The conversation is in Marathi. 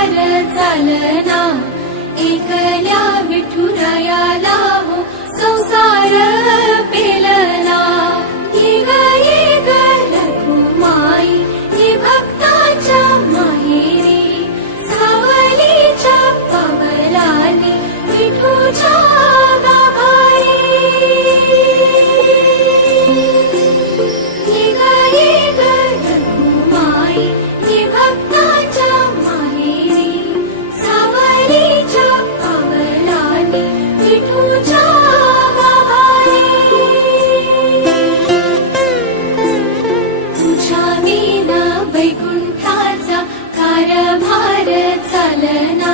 कारभार चालना, एकल्या विठुरायाला हो संसार पेलना। ये ग रखुमाई ये भक्ताच्या माहेरी, सावलीच्या पावलाने विठूच्या गाभारी। ये ग रखुमाई ये भक्ताच्या माहेरी, सावलीच्या पावलाने विठूच्या गाभारी। तुझ्या विना वैकुंठाचा कारभार चालना,